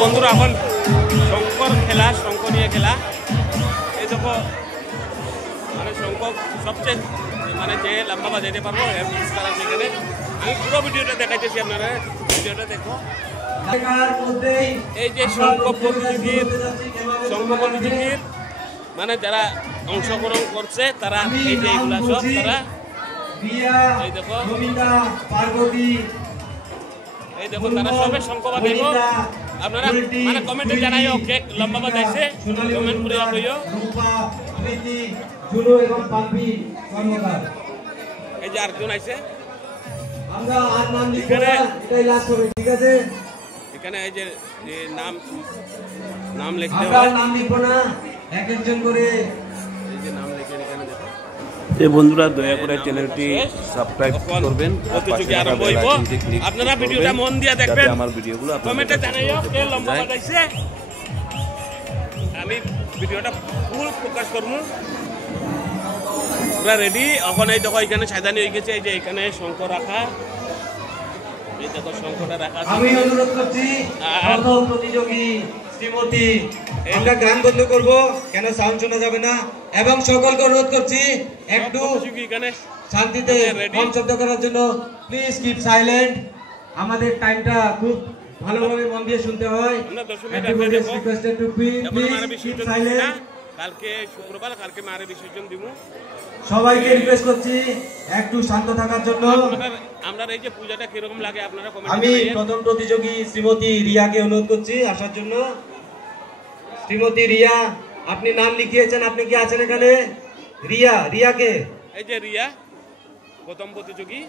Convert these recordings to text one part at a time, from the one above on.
বন্ধুরা এখন শঙ্কর খেলা, শঙ্করীয় খেলা। এই দেখো মানে শঙ্কর সবচেয়ে মানে যে লম্বা বাজাইতে পারবো এর পুরস্কার আছে এখানে। আমি পুরো ভিডিওটা দেখাইতেছি, আপনারা ভিডিওটা দেখো। এই যে শঙ্খ প্রতিযোগীর মানে যারা অংশগ্রহণ করছে তারা এই যে এগুলা সব তারা এই দেখো তারা সবে শঙ্খ বাজাইব। আপনারা মানে কমেন্টে জানাইও কে লম্বা বাজাইছে, কমেন্ট করে কইও। এই যে আরেকজন আইছে এখানে, এই যে নাম লিখতে হয়, নাম লিখবো না এক একজন করে এই যে নাম লিখে এখানে দেখো। এই বন্ধুরা দয়া করে চ্যানেলটি সাবস্ক্রাইব করবেন, আপনারা ভিডিওটা মন দিয়ে দেখবেন, আমার ভিডিওগুলো কমেন্টে জানাইও কে লম্বা বাজাইছে। আমি ভিডিওটা ফুল ফোকাস করবো, পুরা রেডি। এখন এই দেখো এখানে সাজানি হয়ে গেছে, এই যে এখানে শঙ্খ রাখা, এই দেখো শঙ্খটা রাখা। আমি অনুরোধ করছি প্রথম প্রতিযোগী শ্রীমতী, আমরা গান বন্ধ করব কেন সাউন্ড শোনা যাবে না, এবং সকলকে অনুরোধ করছি একটু শান্তিতে কম শব্দ করার জন্য। প্লিজ কিপ সাইলেন্ট, আমাদের টাইমটা খুব ভালোভাবে মন দিয়ে শুনতে হয়। কালকে শুক্রবার, কালকে মারে বিসর্জন দিব। সবাইকে রিকোয়েস্ট করছি একটু শান্ত থাকার জন্য। আমরা এই যে পূজাটা কিরকম লাগে আপনারা কমেন্টে আমি প্রথম প্রতিযোগী শ্রীমতী রিয়াকে অনুরোধ করছি আসার জন্য। শ্রীমতী রিয়া, আপনি নাম লিখিয়েছেন, আপনি কি আছেন এখানে? রিয়া, রিয়াকে এই যে রিয়া প্রথম প্রতিযোগী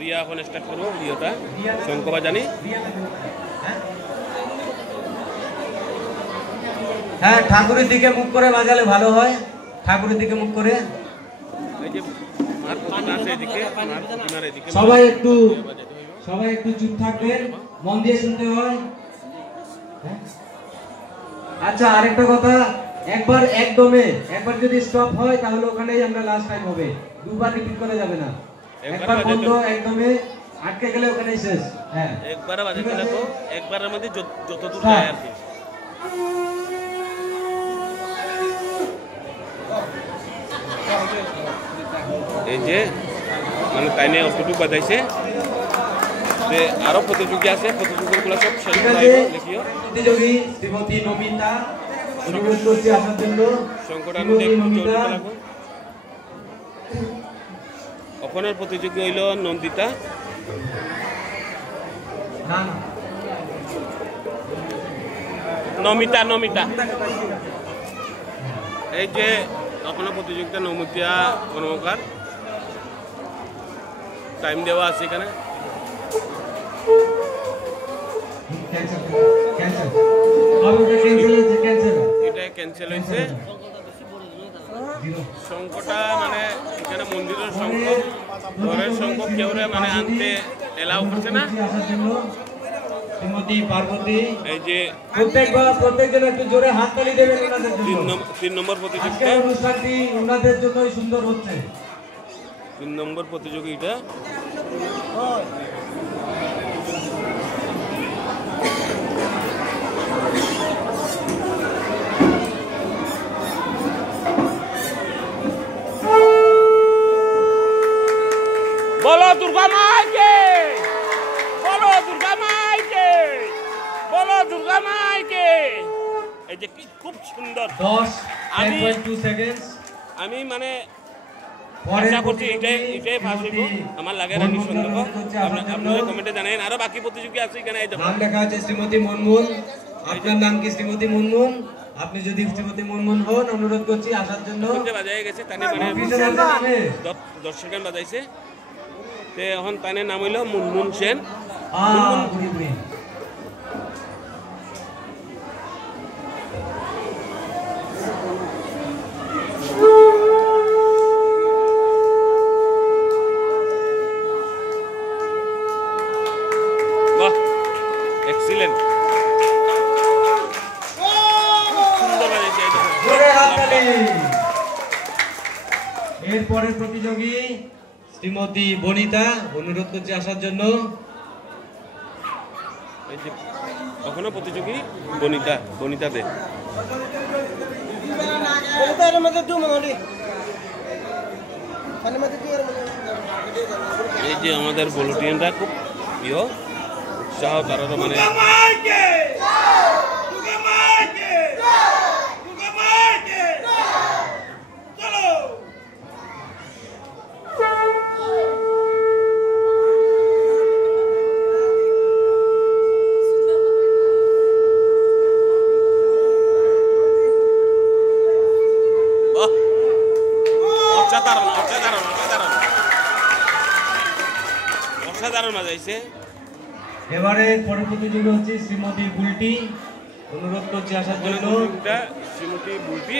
রিয়া, এখন স্টার্ট করবো ভিডিওটা। শঙ্খ বাজানি, হ্যাঁ ঠাকুরের দিকে মুখ করে বাজালে ভালো হয়, ঠাকুরের দিকে মুখ করে। সবাই একটু চুপ থাকবেন, মন দিয়ে শুনতে হয়। আচ্ছা আরেকটা কথা, একবার একদমে একবার যদি স্টপ হয় তাহলে ওখানেই আমরা লাস্ট টাইম হবে, দুবার রিপিট করা যাবে না। একবার বন্ধ একদমে আটকে গেলে ওখানেই শেষ। হ্যাঁ একবার বাজাতে লাগো, একবারের মধ্যে যতদূর যায় আর কি। এই যে মানে তাই নিয়ে অতটুকু বাজাইছে, আরো প্রতিযোগী আছে, প্রতিযোগীগুলো সব শেষ লিখিও। প্রতিযোগী শ্রীমতী নমিতা, অনুরোধ করছি আসার জন্য। ওখানের প্রতিযোগী হইল নন্দিতা, নমিতা। এই যে ওখানে প্রতিযোগিতা নমিতা কর্মকার, টাইম দেওয়া আছে এখানে। এটা ক্যান্সেল হয়েছে। শঙ্খটা মানে এখানে মন্দিরের শঙ্খ, ঘরের শঙ্খ কেউ মানে আনতে এলাও করছে না। শ্রীমতী পার্বতী, এই যে প্রত্যেকজন একটু জোরে হাততালি দেবেন ওনাদের জন্য। 3 নম্বর প্রতিযোগিতা, অনুষ্ঠানটি ওনাদের জন্যই সুন্দর হচ্ছে। 3 নম্বর প্রতিযোগিতা। বলো দুর্গা মাইকে, বলো দুর্গা মাইকে, বলো দুর্গা মাইকে। এই যে কি খুব সুন্দর। 10.2 সেকেন্ড। আমি মানে আশা করছি এটাই ফার্স্ট হইব, আমার লাগে রাখি সুন্দর। আপনারা কমেন্টে জানাবেন। আরো বাকি প্রতিযোগী আছে এখানে। এই নাম লেখা আছে শ্রীমতী মুনমুন। আপনার নাম কি শ্রীমতী মুনমুন? আপনি যদি শ্রীমতী মুনমুন হন অনুরোধ করছি আসার জন্য। বাজায় গেছে তানে মানে 10 সেকেন্ড বাজাইছে। এখন তাইনের নাম হইল মুনমুন সেন। বাহ, এক্সিলেন্ট, সুন্দর বাজাইছে। এরপরের প্রতিযোগী শ্রীমতী বনিতা, অনুরোধ করছি আসার জন্য। এই যে এখনো প্রতিযোগী বনিতা দে। এই যে আমাদের ভলেন্টিয়াররা খুব প্রিয় উৎসাহ তারারও মানে এবারে পরের প্রতিযোগী হচ্ছে শ্রীমতী বুলটি, অনুরোধ করছি আসার জন্য। শ্রীমতী বুলটি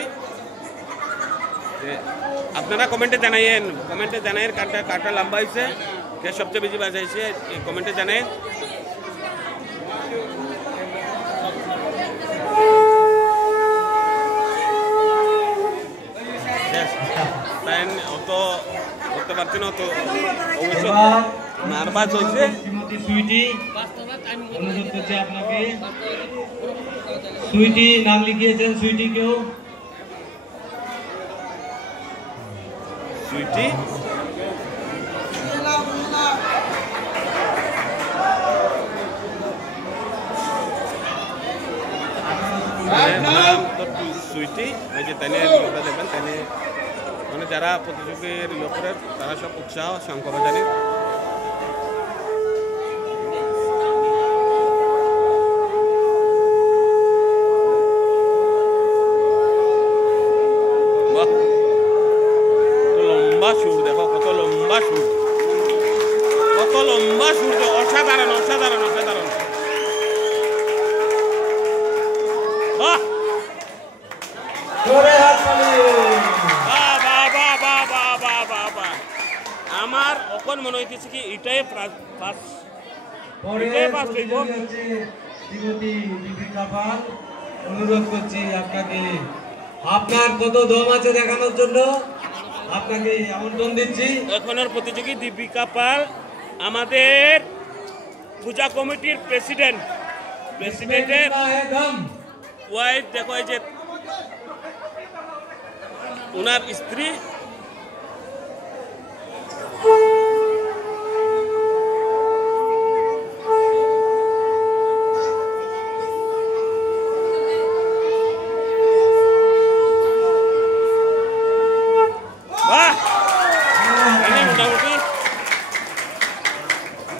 আপনারা কমেন্টে জানাইয়েন, কারটা লম্বা হয়েছে, কে সবচেয়ে বেশি বাজাইছে কমেন্টে জানাই। অত করতে পারছি না, অত অবশ্য নার্ভাস হয়েছে। শ্রীমতী সুইটি, অনুরোধ করছি আপনাকে। সুইটি নাম লিখিয়েছেন, সুইটি কেউ? সুইটি সুইটি এই যে তাই দেখবেন, তাই মানে যারা প্রতিযোগীর লোকের তারা সব উৎসাহ শঙ্করবাজারে। লম্বা সুর দেখো, কত লম্বা সুর, কত লম্বা সুর, অসাধারণ অসাধারণ অসাধারণ। বাহ আমার এখন মনে হইতেছে কি এটাই ফার্স্ট। অনুরোধ করছি আপনাকে, আপনার কত দম আছে দেখানোর জন্য আপনাকে আমন্ত্রণ দিচ্ছি। এখনের প্রতিযোগী দীপিকা পাল, আমাদের পূজা কমিটির প্রেসিডেন্টের ওয়াইফ। দেখো এই যে ওনার স্ত্রী।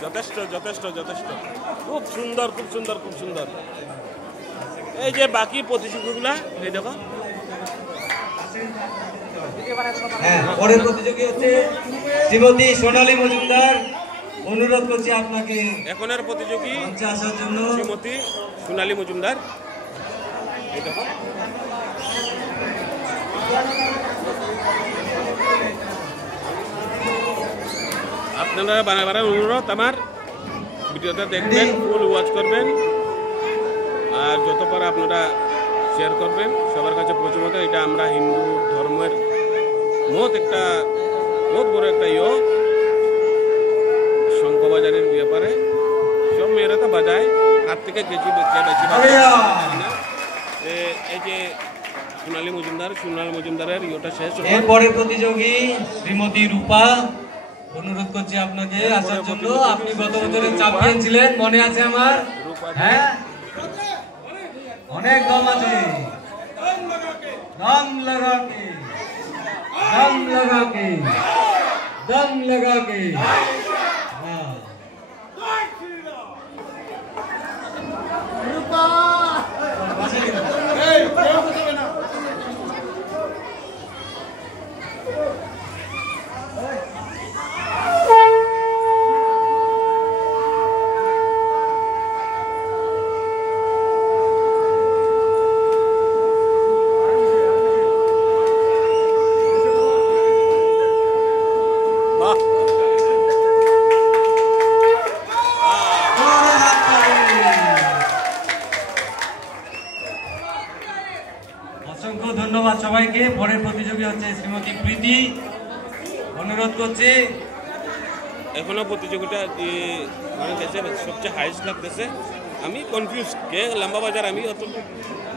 যথেষ্ট যথেষ্ট যথেষ্ট, খুব সুন্দর খুব সুন্দর খুব সুন্দর। এই যে বাকি প্রতিযোগীগুলা এই দেখো। পরের প্রতিযোগী হচ্ছে শ্রীমতী সোনালী মজুমদার, অনুরোধ করছি আপনাকে। এখনের প্রতিযোগী আসার জন্য শ্রীমতী সোনালী মজুমদার, এই দেখো। আপনারা বারবার অনুরোধ, আমার ভিডিওটা দেখবেন, ফুল ওয়াচ করবেন, আর যত পারে আপনারা শেয়ার করবেন সবার কাছে পৌঁছাবেন। এটা আমরা হিন্দু ধর্মের বহুত বড় একটা শঙ্করবাজারের ব্যাপারে সব মেয়েরা তো বাজায়, হাত থেকে বেশি এই যে সোনালী মজুমদারের ইয়েটা শেষ। এরপরের প্রতিযোগী শ্রীমতী রূপা, অনুরোধ করছি আপনাকে আসার জন্য। আপনি গত বছরের চ্যাম্পিয়ন ছিলেন, মনে আছে আমার? হ্যাঁ, অনেক দম আছে, দম লাগাকে দম লাগাকে দম লাগাকে। অসংখ্য ধন্যবাদ সবাইকে। পরের প্রতিযোগী হচ্ছে শ্রীমতী প্রীতি, অনুরোধ করছি। এখনো প্রতিযোগিতা মানে দেশের সবচেয়ে হাইস্ট লাগতেছে আমি কনফিউজ কে লম্বা বাজার আমি অত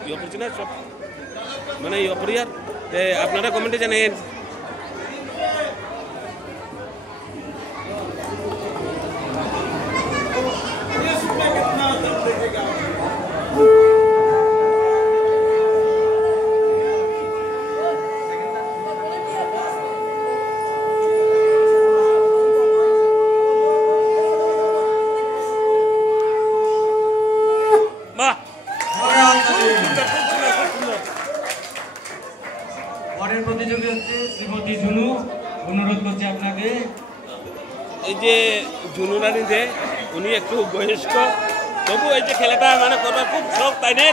ইয়ে করছি না সব মানে ইয়ে করি আর আপনারা কমেন্টে জানেন। পরের প্রতিযোগী হচ্ছে শ্রীমতী ঝুনু। অনুরোধ করছি আপনাকে। এই যে ঝুনু রানী যে উনি একটু বয়স্ক, তবু এই যে খেলাটা মানে করবার খুব শখ, তাই না?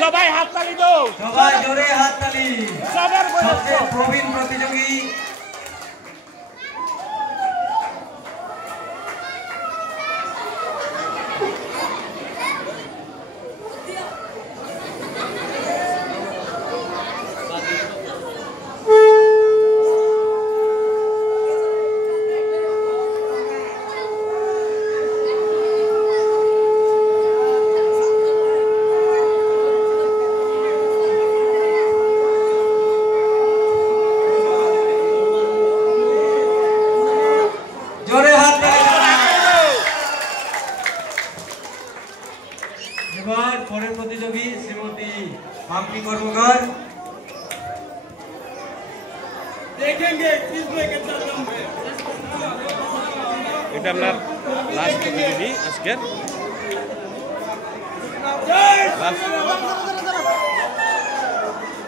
সবাই হাততালি দাও, সবাই জোরে হাততালি। সবার সবচেয়ে প্রবীণ প্রতিযোগী এবার পরের প্রতিযোগী শ্রীমতী মাম্পি কর্মকার। এটা আপনার লাস্ট প্রতিযোগী আজকের।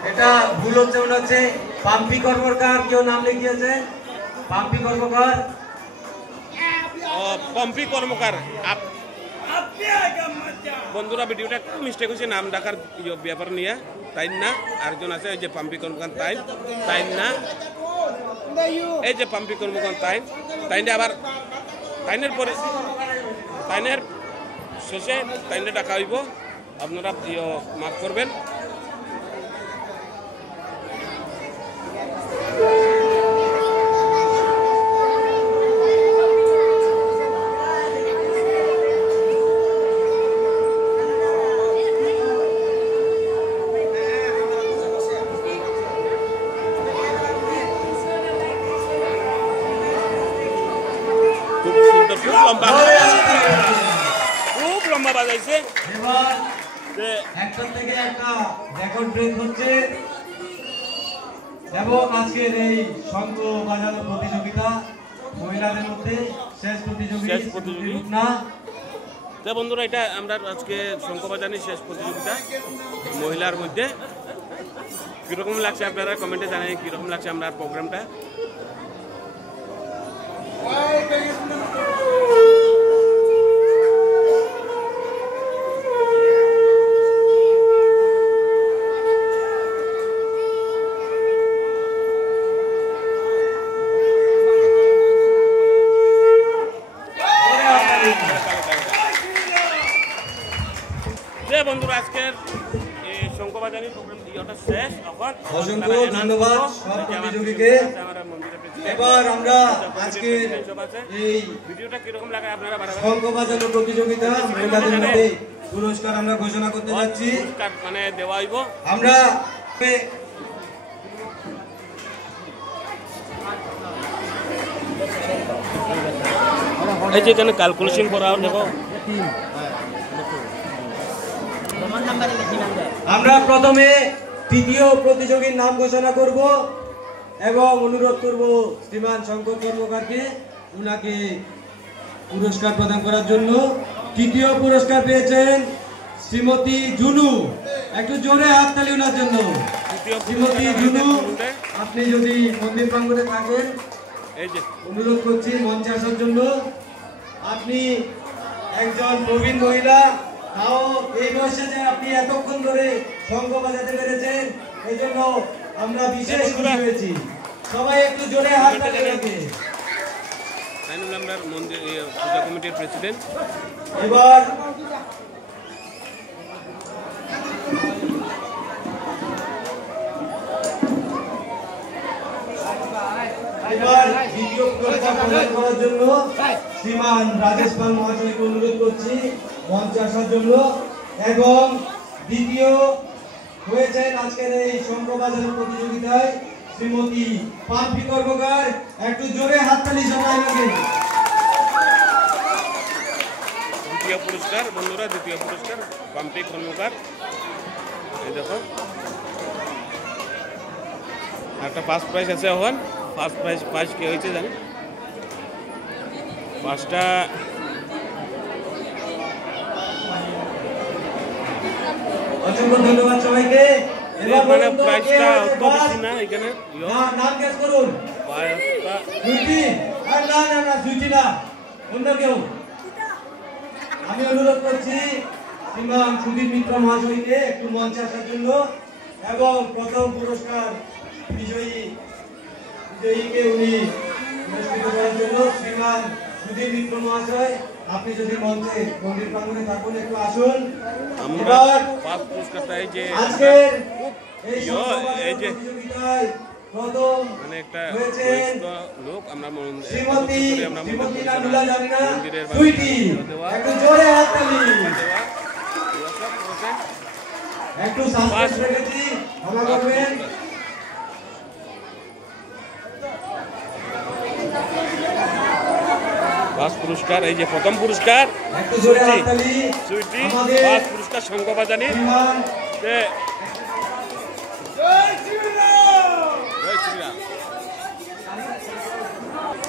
এটা ভুল হচ্ছে মনে হচ্ছে, পাম্পি কর্মকার কেউ নাম লিখিয়েছে, পাম্পি কর্মকার। পম্পি কর্মকার। বন্ধুরা ভিডিওটা একটু মিস্টেক হয়েছে নাম ডাকার ব্যাপার নিয়ে, তাই না? আরেকজন আছে এই যে পাম্পি কর্মকার, তাই না? এই যে পাম্পি কর্মকার তাই না, আবার তাইনের পরে তাইনের শেষে তাইনে ডাকা হইব, আপনারা মাফ করবেন। খুব লম্বা বাজাইছে। এবার একটা থেকে একটা রেকর্ড ব্রেক হচ্ছে এবং আজকের এই শঙ্খ বাজানো প্রতিযোগিতা মহিলাদের মধ্যে শেষ প্রতিযোগী না। তো বন্ধুরা, এটা আমরা আজকে শঙ্খ বাজানি শেষ প্রতিযোগিতা মহিলার মধ্যে। কিরকম লাগছে আপনারা কমেন্টে জানাই, কিরকম লাগছে আমরা প্রোগ্রামটা। বন্ধুরা, আজকের শঙ্খ বাজানি প্রোগ্রাম শেষ। অসংখ্য ধন্যবাদ সব প্রতিযোগীকে। এবার আমরা আজকে এই ভিডিওটা কিরকম লাগে আপনারা শঙ্খ বাজানো প্রতিযোগিতা মহিলাদের মধ্যে পুরস্কার আমরা ঘোষণা করতে যাচ্ছি। মানে দেওয়া হইব। আমরা এই যে এখানে ক্যালকুলেশন করা দেখো। আমরা প্রথমে তৃতীয় প্রতিযোগীর নাম ঘোষণা করব এবং অনুরোধ করব শ্রীমান শঙ্কর কর্মকারকে উনাকে পুরস্কার প্রদান করার জন্য। তৃতীয় পুরস্কার পেয়েছেন শ্রীমতী ঝুনু। একটু জোরে হাততালি ওনার জন্য। শ্রীমতী ঝুনু, আপনি যদি মন্দির প্রাঙ্গণে থাকেন অনুরোধ করছি মঞ্চে আসার জন্য। আপনি একজন প্রবীণ মহিলা, তাও এই বয়সে যে আপনি এতক্ষণ ধরে শঙ্খ বাজাতে পেরেছেন, এই জন্য আমরা বিশেষ খুশি হয়েছি। সবাই একটু জোরে হাততালি দিন। মন্দির পূজা কমিটির প্রেসিডেন্ট। এবার দ্বিতীয় পুরস্কার প্রদান করার জন্য শ্রীমান রাজেশ পাল মহাশয়কে অনুরোধ করছি। মঞ্চে আসার জন্য। এবং দ্বিতীয় হয়েছেন আজকের এই শঙ্খ বাজানোর প্রতিযোগিতায় শ্রীমতী পাম্পি কর্মকার। একটু জোরে হাততালি সবাই লাগে। দ্বিতীয় পুরস্কার বন্ধুরা, দ্বিতীয় পুরস্কার পাম্পি কর্মকার। এই দেখো একটা ফার্স্ট প্রাইজ আছে। এখন ফার্স্ট প্রাইজ কে হয়েছে জানি? পাঁচটা অসংখ্য ধন্যবাদ সবাইকে। মানে প্রাইসটা অত বেশি না এখানে। নাম গেস করুন। সুইটি? না না না, সুইটি না, অন্য কেউ। আমি অনুরোধ করছি শ্রীমান সুধীর মিত্র মহাশয়কে একটু মঞ্চে আসার জন্য এবং প্রথম পুরস্কার বিজয়ীকে উনি পুরস্কৃত করার জন্য। শ্রীমান সুধীর মিত্র মহাশয়, আপনি যদি মঞ্চে মন্দির প্রাঙ্গণে থাকুন, একটু আসুন। এবার আজকের এই প্রতিযোগিতায় প্রথম মানে একটা হয়েছেন লোক আমরা শ্রীমতী নানুলা জামিনা সুইটি। একটু জোরে হাততালি। একটু সাসপেন্স রেখেছি, ক্ষমা করবেন। ফার্স্ট পুরস্কার, এই যে প্রথম পুরস্কার একটু জোরে হাততালি। সুইটি। আমাদের ফার্স্ট পুরস্কার শঙ্খ বাজানি। শ্রীমান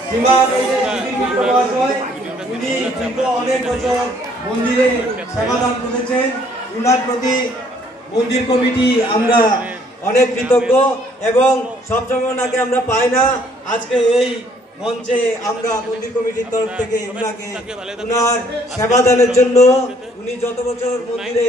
শ্রীমান এই যে সুধীর মিত্র মহাশয়, উনি দীর্ঘ অনেক বছর মন্দিরে সেবাদান করেছেন। উনার প্রতি মন্দির কমিটি আমরা অনেক কৃতজ্ঞ এবং সবসময় ওনাকে আমরা পাই না। আজকে এই মঞ্চে আমরা মন্দির কমিটির তরফ থেকে উনাকে উনার সেবাদানের জন্য, উনি যত বছর মন্দিরে